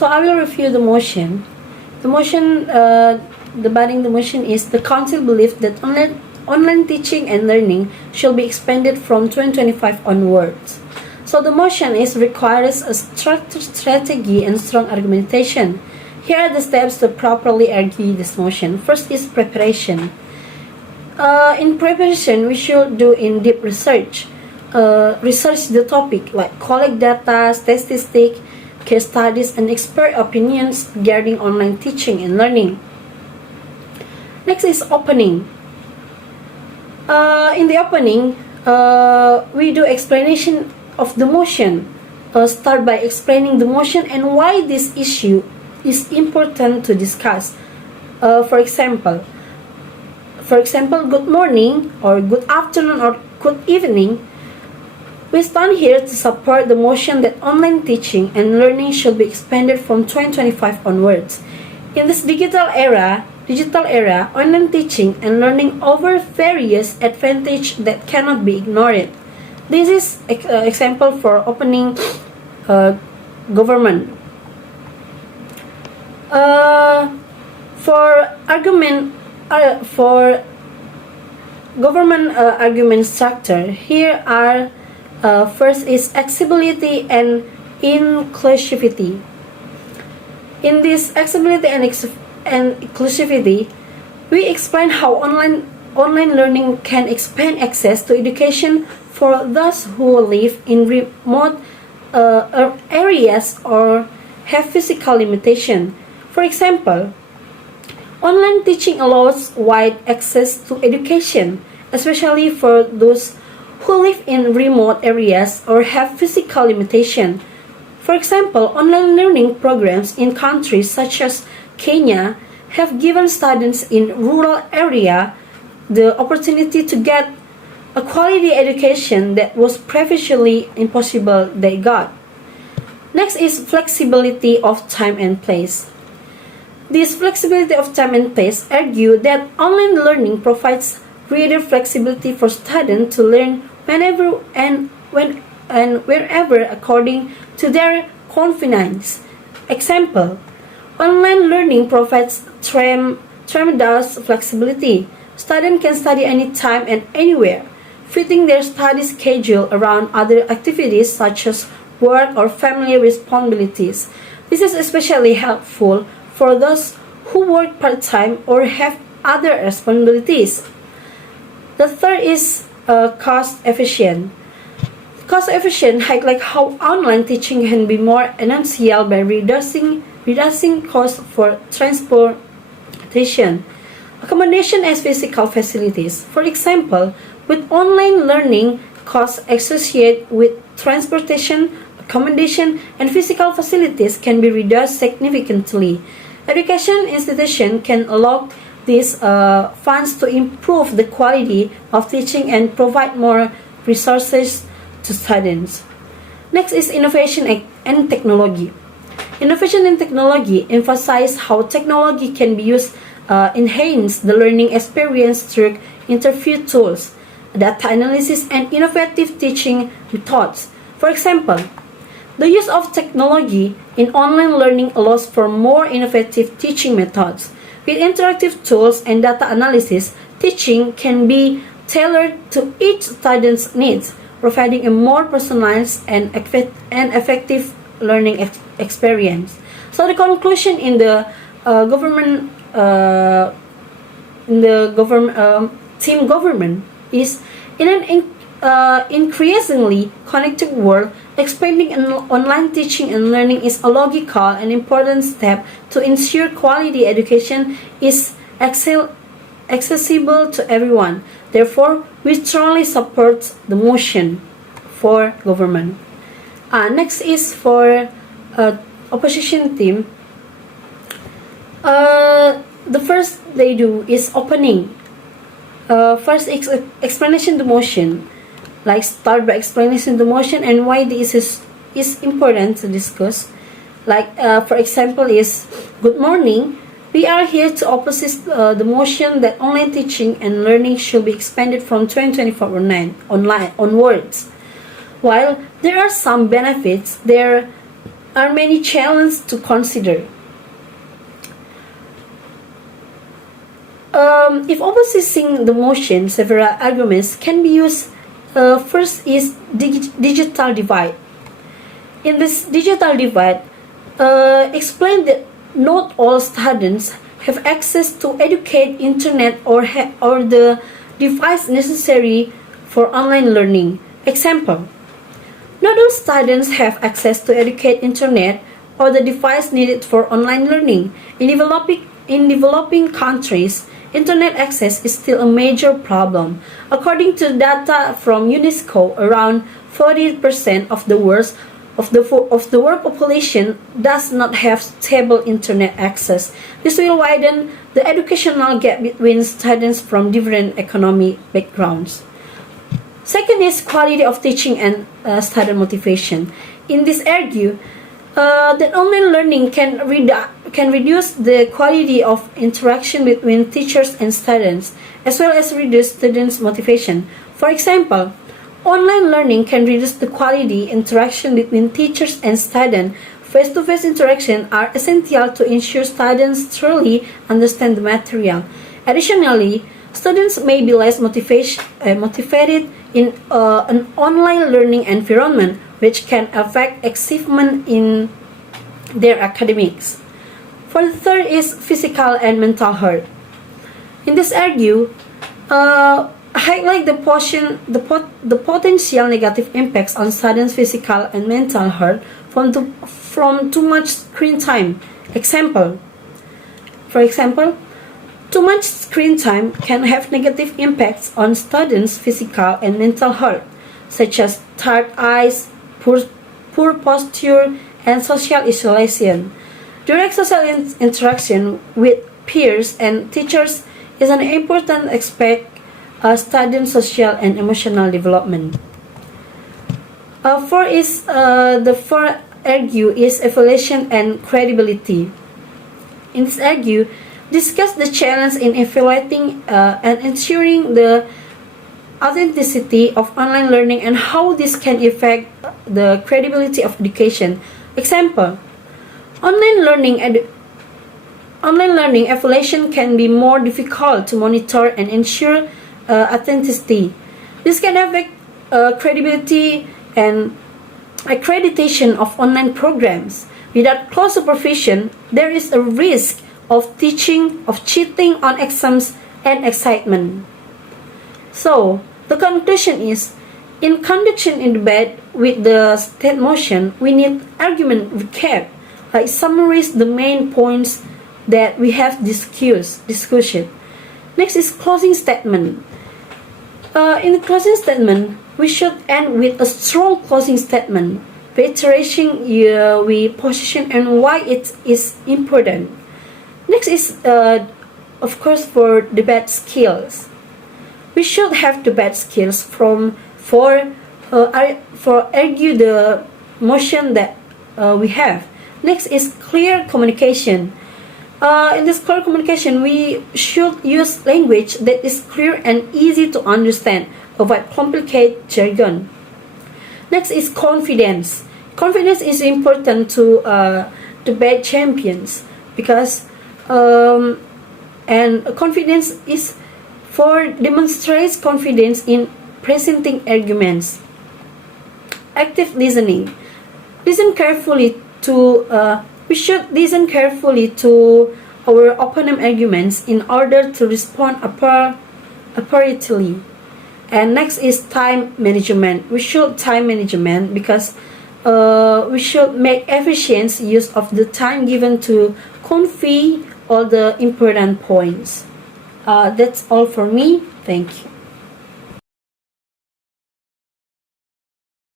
So I will review the motion. The motion, the motion is the council believes that online teaching and learning shall be expanded from 2025 onwards. So the motion requires a structured strategy and strong argumentation. Here are the steps to properly argue this motion. First is preparation. In preparation, we should do in-depth research. Research the topic, like collect data, statistics, case studies, and expert opinions regarding online teaching and learning. Next is opening. In the opening, we do explanation of the motion. Start by explaining the motion and why this issue is important to discuss. For example, good morning or good afternoon or good evening. We stand here to support the motion that online teaching and learning should be expanded from 2025 onwards. In this digital era, online teaching and learning offer various advantages that cannot be ignored. This is example for opening government. For government argument structure, here are first is accessibility and inclusivity. In this accessibility and inclusivity, we explain how online learning can expand access to education for those who live in remote areas or have physical limitation. For example, online teaching allows wide access to education, especially for those who live in remote areas or have physical limitation. For example, online learning programs in countries such as Kenya have given students in rural area the opportunity to get a quality education that was previously impossible they got. Next is flexibility of time and place. This flexibility of time and place argue that online learning provides greater flexibility for students to learn whenever and wherever according to their convenience. Example, online learning provides tremendous flexibility. Students can study anytime and anywhere, fitting their study schedule around other activities such as work or family responsibilities. This is especially helpful for those who work part-time or have other responsibilities. The third is cost efficient. Cost efficient highlight how online teaching can be more economical by reducing costs for transportation, accommodation, and physical facilities. For example, with online learning, costs associated with transportation, accommodation, and physical facilities can be reduced significantly. Education institutions can allot these funds to improve the quality of teaching and provide more resources to students. Next is innovation and technology. Innovation and technology emphasize how technology can be used enhance the learning experience through interview tools, data analysis, and innovative teaching methods. For example, the use of technology in online learning allows for more innovative teaching methods. With interactive tools and data analysis, teaching can be tailored to each student's needs, providing a more personalized and effective learning experience. So the conclusion in the team government is, in an increasingly connected world, expanding online teaching and learning is a logical and important step to ensure quality education is accessible to everyone. Therefore, we strongly support the motion for government. Next is for opposition team. The first they do is opening. First explanation the motion. Like start by explaining the motion and why this is important to discuss. Like for example is, good morning. We are here to oppose the motion that online teaching and learning should be expanded from 2024 onwards. While there are some benefits, there are many challenges to consider. If opposing the motion, several arguments can be used. First is digital divide. In this digital divide, explain that not all students have access to educate internet or the device necessary for online learning. Example, not all students have access to educate internet or the device needed for online learning. In developing countries, internet access is still a major problem. According to data from UNESCO, around 40% of the world population does not have stable internet access. This will widen the educational gap between students from different economic backgrounds. Second is quality of teaching and student motivation. In this argue, that online learning can reduce the quality of interaction between teachers and students, as well as reduce students' motivation. For example, online learning can reduce the quality interaction between teachers and students. Face-to-face interaction are essential to ensure students truly understand the material. Additionally, students may be less motivated in an online learning environment, which can affect achievement in their academics. For the third is physical and mental health. In this argue, highlight the potential negative impacts on students' physical and mental health from too much screen time. For example, too much screen time can have negative impacts on students' physical and mental health, such as tired eyes, poor posture, and social isolation. Direct social interaction with peers and teachers is an important aspect of students' social and emotional development. The fourth argue is evaluation and credibility. In this argue, discuss the challenge in evaluating and ensuring the authenticity of online learning and how this can affect the credibility of education. Example, online learning evaluation can be more difficult to monitor and ensure authenticity. This can affect credibility and accreditation of online programs. Without close supervision, there is a risk of cheating on exams and excitement. So, the conclusion is, in conducting a debate with the state motion, we need argument recap, like summarize the main points that we have discussed. Next is closing statement. In the closing statement, we should end with a strong closing statement, reiterating we position and why it is important. Next is, of course, for debate skills. We should have debate skills for argue the motion that we have. Next is clear communication. In this clear communication, we should use language that is clear and easy to understand, avoid complicated jargon. Next is confidence. Confidence is important to debate champions because and confidence is demonstrates confidence in presenting arguments. Active listening. We should listen carefully to our opponent arguments in order to respond appropriately. And next is time management. We should time management because we should make efficient use of the time given to convey all the important points. That's all for me. Thank you.